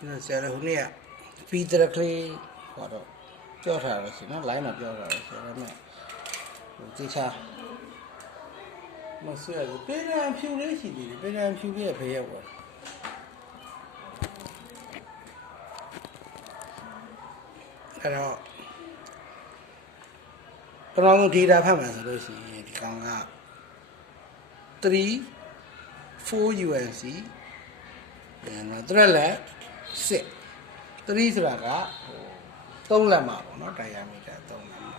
ဆရာတို့ဟိုနေ့ကဖီတရကလေးဟောတော့ပြောထားရစီနော် line မှာပြောထားရစီဒါပေမဲ့ဟိုတိချာမဆွဲဘူးပေရန်ဖြူလေးရှိသေးတယ်ပေရန်ဖြူလေးရဲ့ဖေးရောက်ပါအဲ့တော့ကျွန်တော်တို့ data ဖတ်မှဆိုလို့ရှိရင်ဒီကောင်က3 4 UNC နော်3လက်6 3ဆိုတာကဟို3လက်မှာပေါ့နော် diameter 3လက်မှာ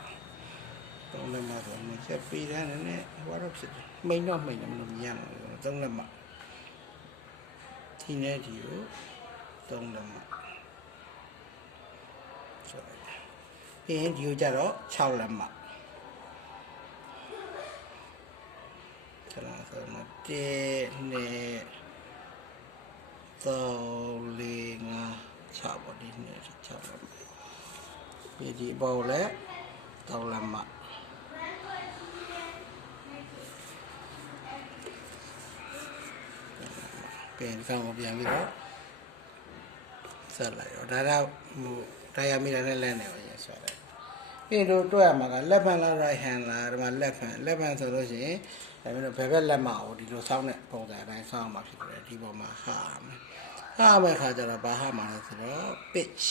3လက်မှာဆိုတော့ချက်ပေးတယ်နည်းနည်းဟိုတော့ဖြစ်တယ်မိန်တော့မိန်တယ်မလို့မြင်ရမှာ3လက်မှာဒီနေ့ဒီကို3လက်မှာဆိုတော့ပြီးရင်ဒီကိုကြတော့6လက်မှာကျွန်တော်ဆိုတော့1 2 3 4 5 6ပေါ့ဒီနေ့6လက်မှာဒီဘောလဲ3လက်မှာပြန်ဆောင်ပြန်ပြီးတော့ဆက်လိုက်တော့ဒါတော့ဟိုdiameter နဲ့လက်နေပါရင်ဆိုတော့ပြီးတော့တွက်ရမှာက left hand လား right hand လားဒီမှာ left hand ဆိုလို့ရှိရင်ဒါပေမဲ့ဘယ်ဘက်လက်မှာဟိုဒီလိုဆောင်းတဲ့ပုံစံအတိုင်းဆောင်းမှာဖြစ်တယ်ဒီပေါ်မှာဟာမဲ့ခါကျတော့ဘာဟာမှာလဲဆိုတော့ pitch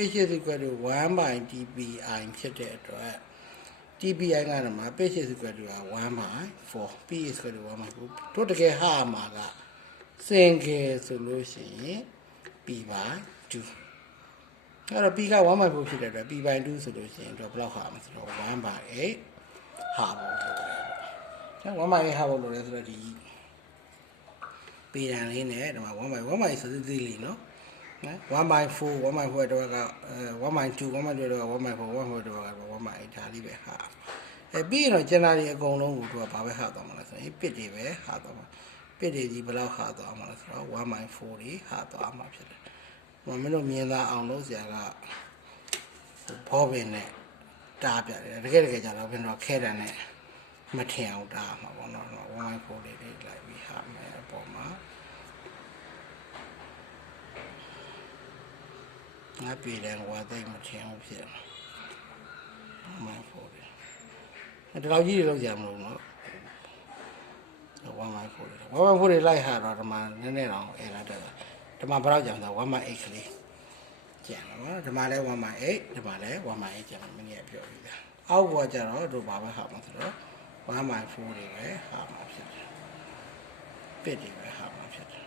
is equal to 1/dpi ဖြစ်တဲ့အတွက် dpi ကတော့မှာ pitch is equal to 1/4 p is equal to 1/4တို့တကယ်ဟာမှာကစင်ကယ်ဆိုလို့ရှိရင် p/2 အဲ့တော့ p က 1/4 ဖြစ်တဲ့အတွက် p/2 ဆိုလို့ရှိရင်တော့ဘယ်လောက်ဟာမှာဆိုတော့ 1/8 ဟာဖို့လိုတယ်ပေါ့နော် 1/8 ဟာဖို့လိုတယ်ဆိုတော့ဒီပေတံလေးနဲ့ဒီမှာ 1/1 ဆိုသေးသေးလေးနော် 1/4 1/4 တော့က1/2 1/2တော့က 1/4 1/4တော့က 1/8 ဒါလေးပဲဟာပြီးရင်တော့ကျန်တာတွေအကုန်လုံးကိုသူကဘာပဲဟာသွားမှာလဲဆိုရင်ပစ်တွေပဲဟာသွားမှာပစ်တွေကြီးဘယ်လောက်ဟာသွားမှာလဲဆိုတော့ 1/4 တွေဟာသွားမှာဖြစ်တယ်မင်းတို့မြင်သာအောင်လို့ဆရာကဘောပင်နဲ့တားပြတယ်တကယ်ကြတော့ဘယ်တော့ခဲတံနဲ့မထင်အောင်တားမှာပေါ့နော် 1/4 လေးတွေလိုက်ပြီးဟာမယ်အပေါ်မှာငါပြည်တယ်ဝါသိမထင်အောင်ဖြစ်1/4လေးဒီလောက်ကြီးတွေလောက်ကြမလို့နော်1/4လေးလိုက်ဟာတော့ဒီမှာနည်းနည်းတော့အဲ့ဒါတက်ဒီမှာဘယ်တော့ကြာမလဲ1/8ကလေးကျန်တော့ဒီမှာလဲ1/8ဒီမှာလဲ1/8ကျန်မင်းကြီးပြောပြီးသားအောက်ကကျတော့တို့ဘာပဲဟာမှာဆိုတော့1/4တွေပဲဟာမှာဖြစ်တယ်ပစ်တွေပဲဟာမှာဖြစ်တယ်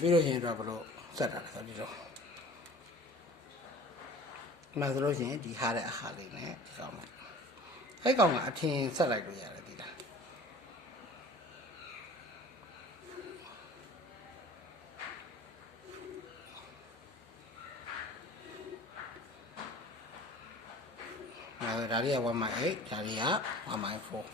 ပြီးလို့ရှိရင်တော့ဘလို့ဆက်တာလဲဆိုဒီတော့မှဆိုလို့ရှိရင်ဒီဟာတဲ့အခါလေးနဲ့ဒီကောင်နဲ့အဲ့ကောင်ကအထင်ဆက်လိုက်လို့ရတယ်ဒီလားဒါတွေက 1/8 ဒါတွေက 1/4